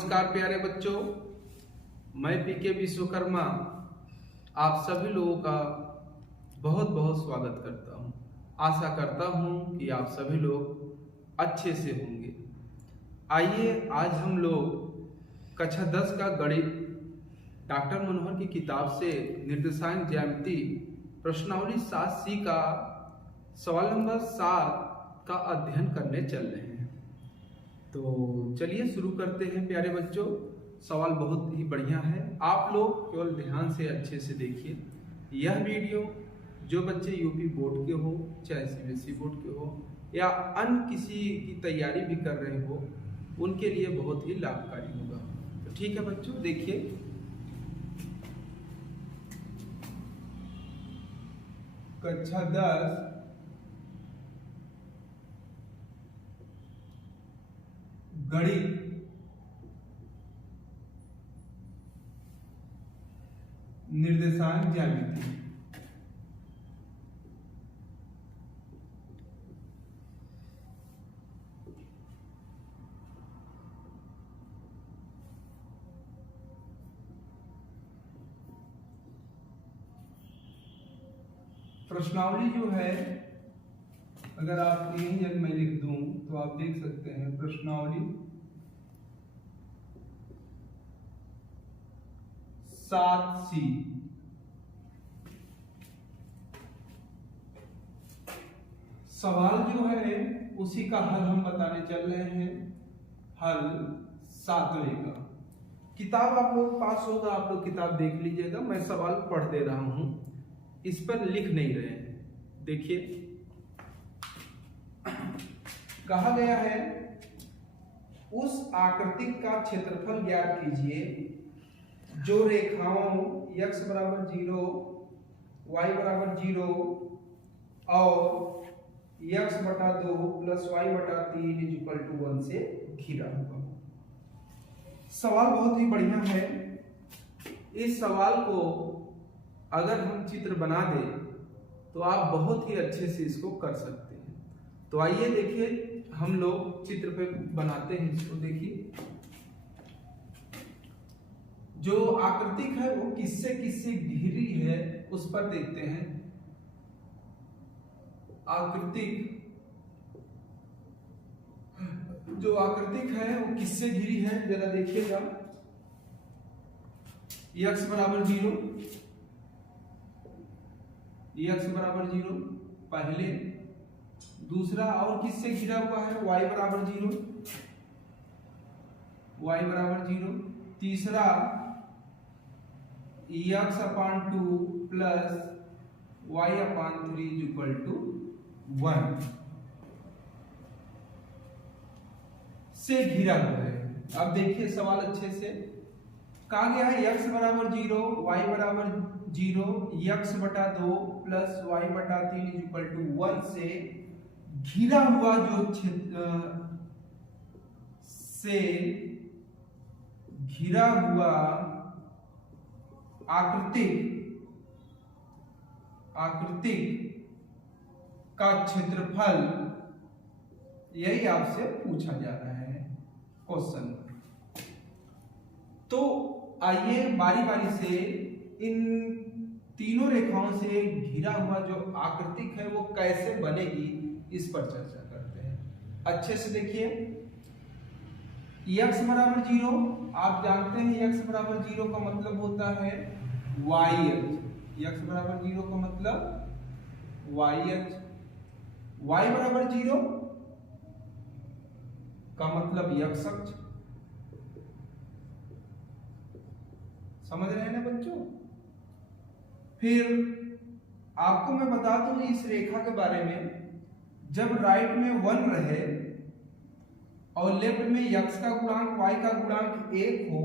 नमस्कार प्यारे बच्चों, मैं पीके विश्वकर्मा आप सभी लोगों का बहुत बहुत स्वागत करता हूं। आशा करता हूं कि आप सभी लोग अच्छे से होंगे। आइए आज हम लोग कक्षा 10 का गणित डॉक्टर मनोहर की किताब से निर्देशांक ज्यामिति प्रश्नावली 7C का सवाल नंबर 7 का अध्ययन करने चल रहे हैं। तो चलिए शुरू करते हैं प्यारे बच्चों। सवाल बहुत ही बढ़िया है, आप लोग केवल ध्यान से अच्छे से देखिए। यह वीडियो जो बच्चे यूपी बोर्ड के हो, चाहे सीबीएसई बोर्ड के हो या अन्य किसी की तैयारी भी कर रहे हो, उनके लिए बहुत ही लाभकारी होगा। तो ठीक है बच्चों, देखिए कक्षा 10 गणित निर्देशांक ज्यामिति। प्रश्नावली जो है, अगर आप यही जब मैं लिख दूं तो आप देख सकते हैं प्रश्नावली 7C। सवाल जो है उसी का हल हम बताने चल रहे हैं। हल 7वें का किताब आप लोग पास होगा, आप लोग किताब देख लीजिएगा। मैं सवाल पढ़ दे रहा हूं, इस पर लिख नहीं रहे हैं। देखिए कहा गया है उस आकृति का क्षेत्रफल ज्ञात कीजिए जो रेखाओं x बराबर 0, y बराबर 0 और x बटा 2 प्लस y बटा 3 इक्वल टू 1 से घिरा हुआ। सवाल बहुत ही बढ़िया है। इस सवाल को अगर हम चित्र बना दें तो आप बहुत ही अच्छे से इसको कर सकते हैं। तो आइए देखिए हम लोग चित्र पे बनाते हैं इसको। देखिए जो आकृतिक है वो किससे किससे घिरी है उस पर देखते हैं। जो आकृतिक है वो किससे घिरी है जरा देखिएगा। x बराबर 0, x बराबर 0 पहले। दूसरा और किससे घिरा हुआ है, y बराबर 0, y बराबर 0। तीसरा x/2 plus y/3 equal to 1 से घिरा हुआ है। अब देखिए सवाल अच्छे से। कहा गया है x बराबर 0, y बराबर 0, x बटा 2 प्लस y बटा 3 इक्वल टू 1 से घिरा हुआ जो क्षेत्र से घिरा हुआ आकृतिक का क्षेत्रफल, यही आपसे पूछा जा रहा है क्वेश्चन। तो आइए बारी बारी से इन तीनों रेखाओं से घिरा हुआ जो आकृतिक है वो कैसे बनेगी इस पर चर्चा करते हैं। अच्छे से देखिए x बराबर 0, आप जानते हैं x बराबर 0 का मतलब होता है y अक्ष। x बराबर 0 का मतलब y अक्ष। y बराबर 0 का मतलब x अक्ष। समझ रहे हैं ना बच्चों। फिर आपको मैं बता दूं इस रेखा के बारे में, जब राइट में 1 रहे और लेफ्ट में x का गुणांक y का गुणांक 1 हो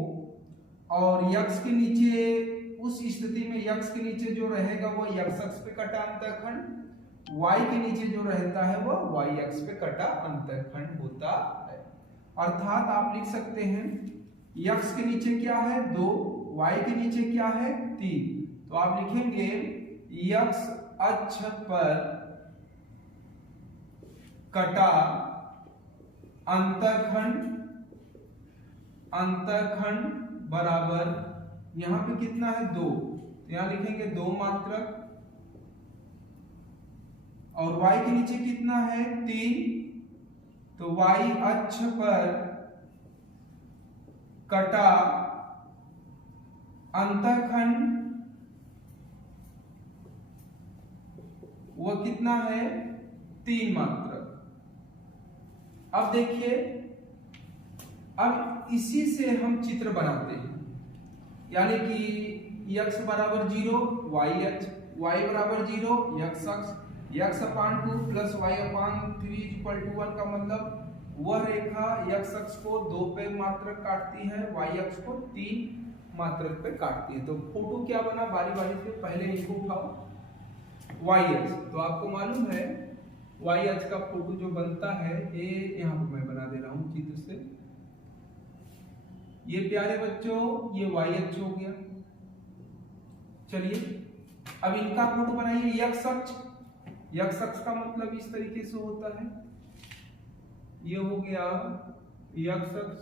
और x के नीचे, उस स्थिति में x के नीचे जो रहेगा वो x अक्ष पे कटा अंतःखंड, y के नीचे जो रहता है वो y अक्ष पे कटा अंतःखंड होता है। अर्थात आप लिख सकते हैं x के नीचे क्या है 2, y के नीचे क्या है 3। तो आप लिखेंगे x अक्ष पर कटा अंतःखंड अंतःखंड बराबर यहां पे कितना है 2, तो यहां लिखेंगे 2 मात्रक, और y के नीचे कितना है 3, तो y अक्ष पर कटा अंतःखंड वो कितना है 3 मात्रक। अब देखिए, अब इसी से हम चित्र बनाते हैं, यानी कि x बराबर 0 y अक्ष, y बराबर 0 x अक्ष, x upon 2 plus y upon 3 equal to 1 का मतलब वह रेखा x अक्ष को 2 पे मात्रक काटती है, y अक्ष को 3 मात्रक पे काटती है। तो फोटो क्या बना, बारी बारी से पहले इनको उठाओ। y अक्ष, तो आपको मालूम है y अक्ष का फोटो जो बनता है, ये यहाँ पे मैं बना दे रहा हूँ चित्र से। ये प्यारे बच्चों ये y अक्ष हो गया। चलिए अब इनका फोटो बनाइए x अक्ष। x अक्ष का मतलब इस तरीके से होता है, ये हो गया x अक्ष।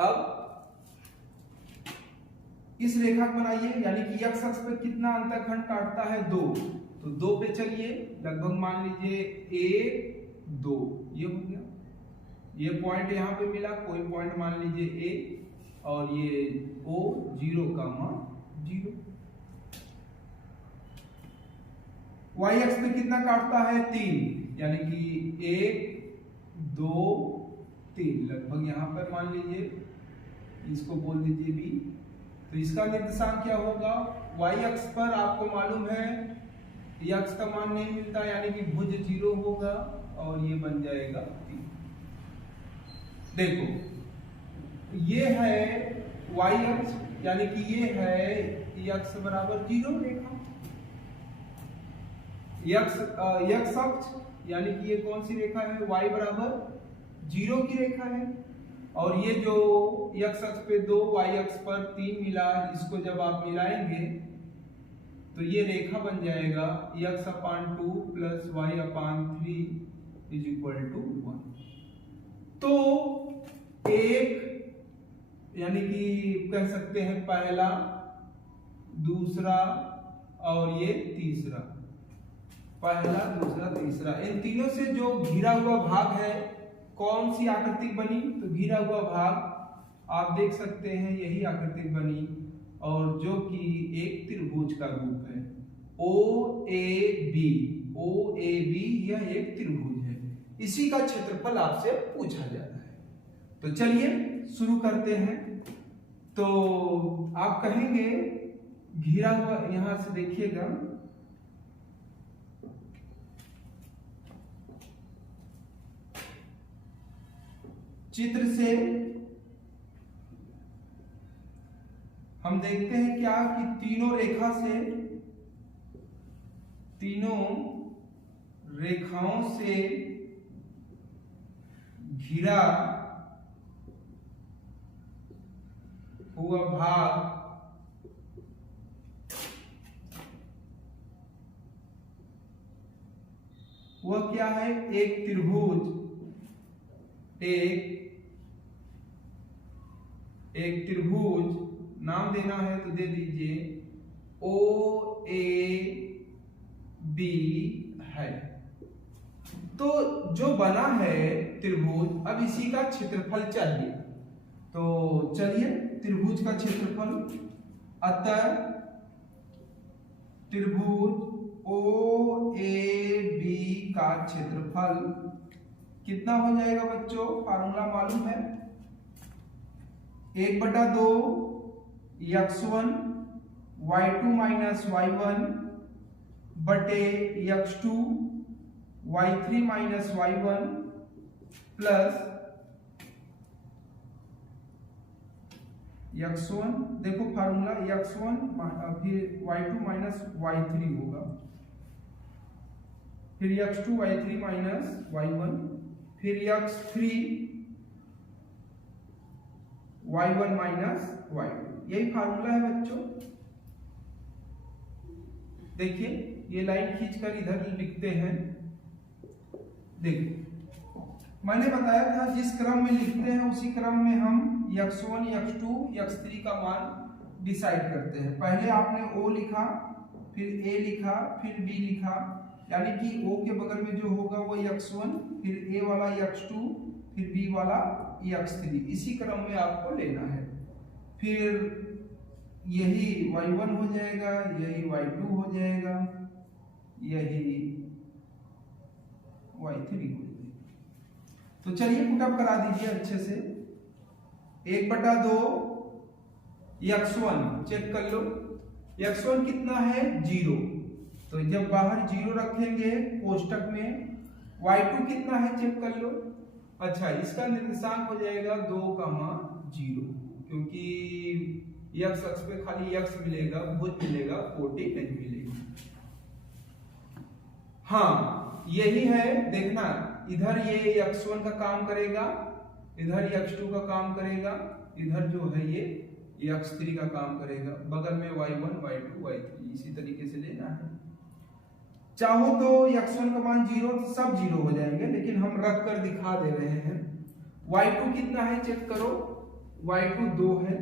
अब इस रेखा को बनाइए, यानी कि x अक्ष पर कितना अंतःखंड काटता है 2, तो 2 पे चलिए, लगभग मान लीजिए 1 2, ये हो गया। ये पॉइंट यहाँ पे मिला, कोई पॉइंट मान लीजिए a, और ये O 0, 0। y अक्ष पे कितना काटता है 3, यानी कि 1 2 3, लगभग यहाँ पर मान लीजिए, इसको बोल दीजिए b। तो इसका निर्देशांक क्या होगा, y अक्ष पर आपको मालूम है x का मान नहीं मिलता, यानी कि भुज 0 होगा, और ये बन जाएगा 3। देखो ये है y अक्ष, यानी कि ये है x बराबर 0 रेखा। x अक्ष यानी कि ये कौन सी रेखा है, y बराबर 0 की रेखा है, और ये जो x अक्ष पे 2 y अक्ष पर 3 मिला, इसको जब आप मिलाएंगे तो ये रेखा बन जाएगा x upon 2 plus y upon 3 is equal to 1। तो एक यानी कि कह सकते हैं पहला, दूसरा और ये तीसरा, पहला दूसरा तीसरा, इन तीनों से जो घिरा हुआ भाग है कौन सी आकृति बनी, तो घिरा हुआ भाग आप देख सकते हैं यही आकृति बनी, और जो कि एक त्रिभुज का रूप है OAB। OAB यह एक त्रिभुज है, इसी का क्षेत्रफल आपसे पूछा जाता है। तो चलिए शुरू करते हैं। तो आप कहेंगे घिरा हुआ, यहां से देखिएगा, चित्र से हम देखते हैं क्या कि तीनों रेखाओं से घिरा हुआ भाग वह क्या है, एक त्रिभुज, एक त्रिभुज नाम देना है तो दे दीजिए OAB है। तो जो बना है त्रिभुज, अब इसी का क्षेत्रफल चाहिए। तो चलिए त्रिभुज का क्षेत्रफल, अतः त्रिभुज OAB का क्षेत्रफल कितना हो जाएगा बच्चों, फार्मूला मालूम है, 1/2 x1 y2 माइनस y1 बटे x2 y3 minus y1 plus x1, देखो फार्मूला x1 फिर y2 माइनस y3 होगा, फिर x2 y3 माइनस y1, फिर x3 y1 माइनस y2, यही फार्मूला है बच्चों। देखिए ये लाइन खींचकर इधर लिखते हैं, देखो मैंने बताया था जिस क्रम में लिखते हैं उसी क्रम में हम x1, x2, x3 का मान डिसाइड करते हैं। पहले आपने O लिखा, फिर A लिखा, फिर B लिखा, यानी कि O के बगल में जो होगा वो x1, फिर A वाला x2, फिर B वाला x3, इसी क्रम में आपको लेना है। फिर यही y1 हो जाएगा, यही y2 हो जाएगा, यही y3 हो जाएगा। तो चलिए पुटअप करा दीजिए अच्छे से। 1/2 x1 चेक कर लो, x1 कितना है 0, तो जब बाहर 0 रखेंगे कोष्टक में, y2 कितना है चेक कर लो। अच्छा, इसका निर्देशांक हो जाएगा 2,0, क्योंकि x अक्ष पे खाली x मिलेगा, भुज मिलेगा, कोटि नहीं मिलेगी। हाँ यही है, देखना इधर ये x1 का काम करेगा, इधर x2 का काम करेगा, इधर जो है ये x3 का काम करेगा, बगल में y1, y2, y3 इसी तरीके से लेना है। चाहो तो x1 का मान 0, सब 0 हो जाएंगे, लेकिन हम रख कर दिखा दे रहे हैं। y2 कितना है चेक करो, y2 2 है,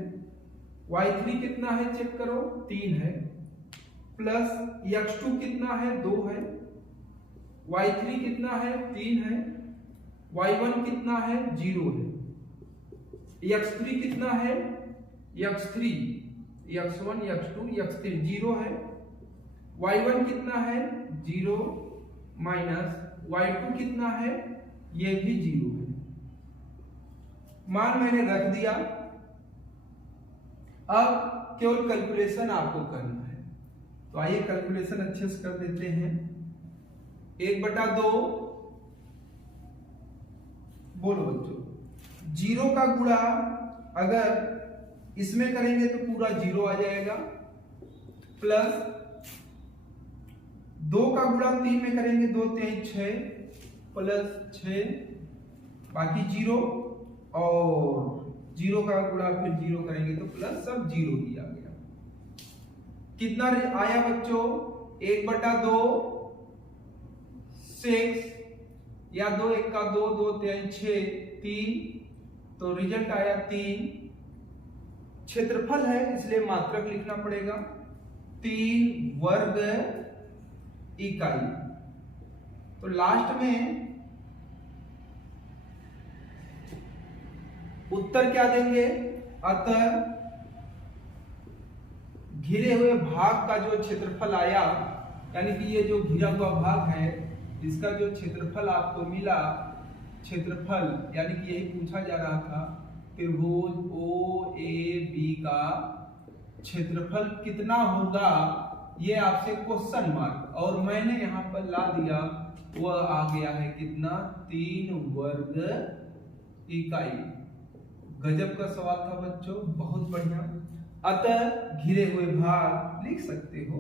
y3 कितना है चेक करो 3 है, प्लस x2 कितना है 2 है, y3 कितना है 3 है, y1 कितना है 0 है, x3 कितना है, x3 x1 x2 x3 0 है, y1 कितना है 0 माइनस y2 कितना है, ये भी 0 है। मान मैंने रख दिया, अब केवल कैलकुलेशन आपको करना है, तो आइए कैलकुलेशन अच्छे से कर देते हैं। 1/2 बोलो बच्चों, 0 का गुणा अगर इसमें करेंगे तो पूरा 0 आ जाएगा, प्लस 2 का गुणा 3 में करेंगे 2 3 6 प्लस 6 बाकी 0, और 0 का गुणा फिर 0 करेंगे तो प्लस, सब 0 ही आ गया। कितना आया बच्चों, 1/2 6 या 2 1 का 2 2 3 6 3, तो रिजल्ट आया 3। क्षेत्रफल है इसलिए मात्रक लिखना पड़ेगा, 3 वर्ग इकाई। तो लास्ट में उत्तर क्या देंगे, अतः घिरे हुए भाग का जो क्षेत्रफल आया, यानी कि ये जो घिरा हुआ भाग है इसका जो क्षेत्रफल आपको मिला, क्षेत्रफल यानी कि यही पूछा जा रहा था, त्रिभुज OAB का क्षेत्रफल कितना होगा, ये आपसे क्वेश्चन मार्क, और मैंने यहां पर ला दिया, वह आ गया है कितना, 3 वर्ग इकाई। गजब का सवाल था बच्चों, बहुत बढ़िया। अतः घिरे हुए भाग लिख सकते हो,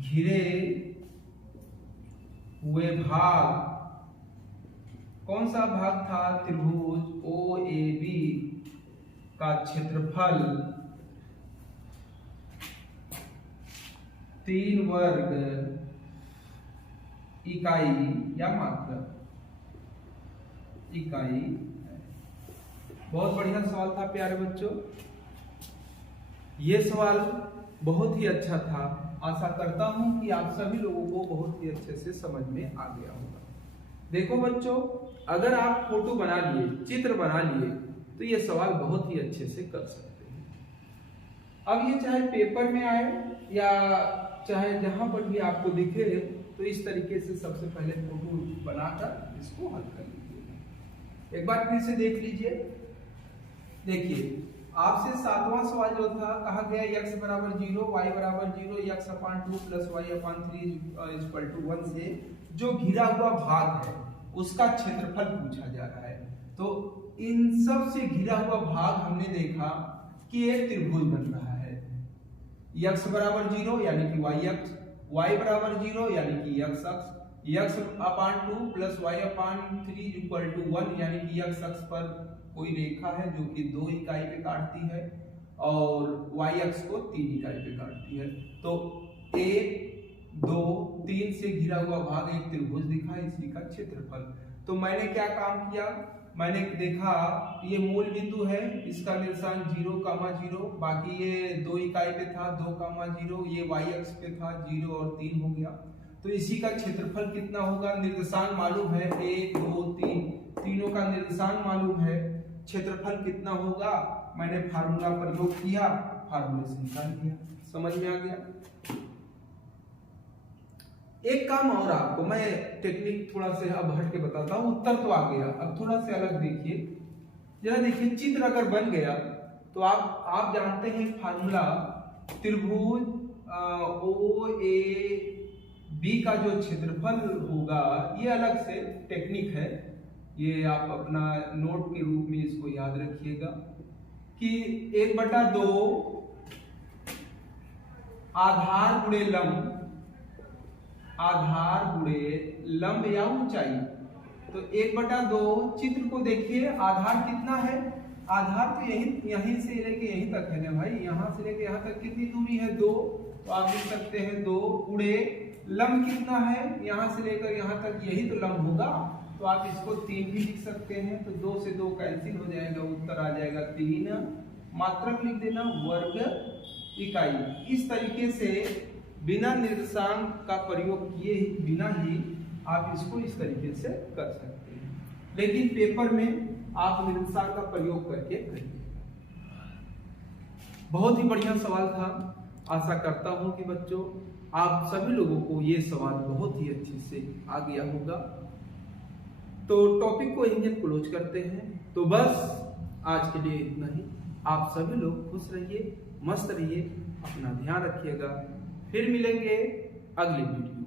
घिरे हुए भाग, कौन सा भाग था, त्रिभुज OAB का क्षेत्रफल 3 वर्ग इकाई या मात्रा इकाई। बहुत बढ़िया सवाल था प्यारे बच्चों, ये सवाल बहुत ही अच्छा था। आशा करता हूं कि आप सभी लोगों को बहुत ही अच्छे से समझ में आ गया होगा। देखो बच्चों, अगर आप फोटो बना लिए, चित्र बना लिए, तो ये सवाल बहुत ही अच्छे से कर सकते हैं। अब ये चाहे पेपर में आए या चाहे जहां पर भी आपको दिखे, तो इस तरीके से सबसे पहले फोटो बनाकर इसको हल कर लीजिए। एक बार फिर से देख लीजिए। देखिए, आपसे 7वां सवाल जो था, कहा गया x बराबर 0, y बराबर 0, x/2 प्लस y/3 = 1 से जो घिरा हुआ भाग है उसका क्षेत्रफल पूछा जा रहा है। तो इन सब से घिरा हुआ भाग हमने देखा कि एक त्रिभुज बन रहा है, x बराबर 0 यानी कि y अक्ष, y बराबर 0 यानी कि x अक्ष, x/2 प्लस y/3 = 1 यानी कि x अक्ष पर कोई रेखा है जो कि 2 इकाई पे काटती है और y अक्ष को 3 इकाई पे काटती है। तो 1 2 3 से घिरा हुआ भाग एक त्रिभुज दिखा, इसी का क्षेत्रफल। तो मैंने क्या काम किया, मैंने देखा ये मूल बिंदु है, इसका निर्देशांक 0,0, बाकी ये 2 इकाई पे था 2,0, ये y अक्ष पे था 0 और 3 हो गया। तो इसी का क्षेत्रफल कितना होगा, निर्देशांक मालूम है 1, 2, 3, तीनों का निर्देशांक मालूम है, क्षेत्रफल कितना होगा, मैंने फार्मूला प्रयोग किया, फार्मूले से निकाल दिया। समझ में आ गया। एक काम और आपको मैं टेक्निक थोड़ा से अब हट के बताता हूं। उत्तर तो आ गया, अब थोड़ा से अलग देखिए। जरा देखिए, चित्र अगर बन गया तो आप जानते हैं फार्मूला, त्रिभुज ओ ए बी का जो क्षेत्रफल होगा, ये अलग से टेक्निक है, ये आप अपना नोट के रूप में इसको याद रखिएगा कि 1/2 आधार गुणे लंब, आधार गुणे लंब या ऊंचाई। तो 1/2 चित्र को देखिए, आधार कितना है, आधार तो यहीं से लेके यहीं तक है ना भाई, यहां से लेके यहां तक कितनी दूरी है 2, तो आप लिख सकते हैं 2 गुणे लंब कितना है, यहां से लेकर यहां तक, यही तो लंब होगा, तो आप इसको 3 भी लिख सकते हैं। तो 2 से 2 कैंसिल हो जाएगा, उत्तर आ जाएगा 3, मात्रक लिख देना वर्ग इकाई। इस तरीके से बिना निर्देशांक का प्रयोग किए बिना ही आप इसको इस तरीके से कर सकते हैं, लेकिन पेपर में आप निर्देशांक का प्रयोग करके करिए। बहुत ही बढ़िया सवाल था। आशा करता हूं कि बच्चों आप सभी लोगों को ये सवाल बहुत ही अच्छे से आ गया होगा। तो टॉपिक को यहीं क्लोज करते हैं। तो बस आज के लिए इतना ही। आप सभी लोग खुश रहिए, मस्त रहिए, अपना ध्यान रखिएगा। फिर मिलेंगे अगली वीडियो।